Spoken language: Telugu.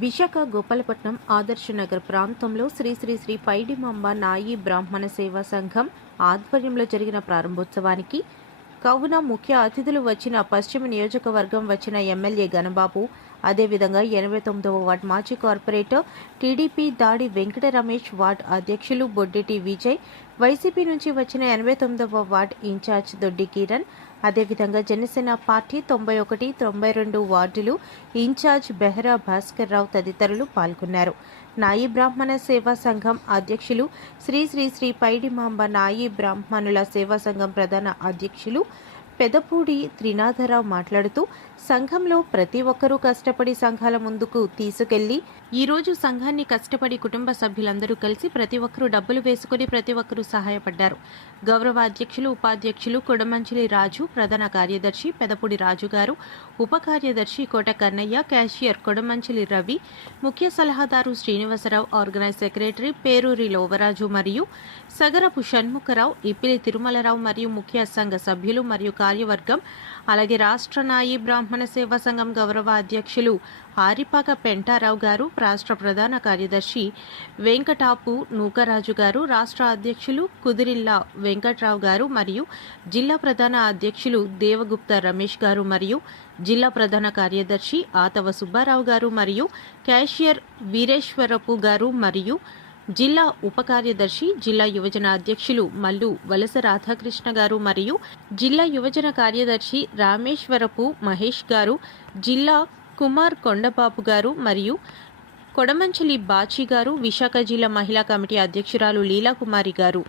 విశాఖ గోపాలపట్నం ఆదర్శ నగర్ ప్రాంతంలో శ్రీ శ్రీ శ్రీ పైడిమాంబ నాయి బ్రాహ్మణ సేవా సంఘం ఆధ్వర్యంలో జరిగిన ప్రారంభోత్సవానికి కావున ముఖ్య అతిథులు వచ్చిన పశ్చిమ నియోజకవర్గం వచ్చిన ఎమ్మెల్యే గణబాబు, అదేవిధంగా 89వ వార్డ్ మాజీ కార్పొరేటర్ టీడీపీ దాడి వెంకట రమేష్, వార్డ్ అధ్యక్షులు బొడ్డెటి విజయ్, వైసీపీ నుంచి వచ్చిన 89వ వార్డ్ ఇన్ఛార్జ్ దొడ్డి కిరణ్, అదేవిధంగా జనసేన పార్టీ 91, 92 వార్డులు ఇన్ఛార్జ్ బెహ్రా భాస్కర్ రావు తదితరులు పాల్గొన్నారు. నాయి బ్రాహ్మణ సేవా సంఘం అధ్యక్షులు శ్రీ శ్రీ శ్రీ పైడిమాంబ నాయి బ్రాహ్మణుల సేవా సంఘం ప్రధాన అధ్యక్షులు పెదపూడి త్రినాథరావు మాట్లాడుతూ, సంఘంలో ప్రతి ఒక్కరూ కష్టపడి సంఘాల ముందుకు తీసుకెళ్లి ఈరోజు సంఘాన్ని కష్టపడి కుటుంబ సభ్యులందరూ కలిసి ప్రతి ఒక్కరూ డబ్బులు వేసుకుని ప్రతి ఒక్కరూ సహాయపడ్డారు. గౌరవ అధ్యక్షులు, ఉపాధ్యక్షులు కొడమంచిలి రాజు, ప్రధాన కార్యదర్శి పెదపూడి రాజు గారు, ఉప కార్యదర్శి కోట కన్నయ్య, క్యాషియర్ కొడమంచిలి రవి, ముఖ్య సలహాదారు శ్రీనివాసరావు, ఆర్గనైజ్ సెక్రటరీ పేరూరి లోవరాజు మరియు సగరపు షణ్ముఖరావు, ఇప్పిలి తిరుమలరావు మరియు ముఖ్య సంఘ సభ్యులు మరియు కార్యవర్గం, అలాగే రాష్ట్ర నాయి బ్రాహ్మణ సేవా సంఘం గౌరవ అధ్యక్షులు ఆరిపాక పెంటారావు గారు, రాష్ట్ర ప్రధాన కార్యదర్శి వెంకటాపు నూకరాజు గారు, రాష్ట్ర అధ్యక్షులు కుదిరిల్లా వెంకట్రావు గారు మరియు జిల్లా ప్రధాన అధ్యక్షులు దేవగుప్త రమేష్ గారు మరియు జిల్లా ప్రధాన కార్యదర్శి ఆతవ సుబ్బారావు గారు మరియు క్యాషియర్ వీరేశ్వరపు గారు మరియు జిల్లా ఉప కార్యదర్శి, జిల్లా యువజన అధ్యక్షులు మల్లు వలస రాధాకృష్ణ గారు మరియు జిల్లా యువజన కార్యదర్శి రామేశ్వరపు మహేష్ గారు, జిల్లా కుమార్ కొండబాబు గారు మరియు కొడమంచిలి బాచి గారు, విశాఖ జిల్లా మహిళా కమిటీ అధ్యక్షురాలు లీలాకుమారి గారు.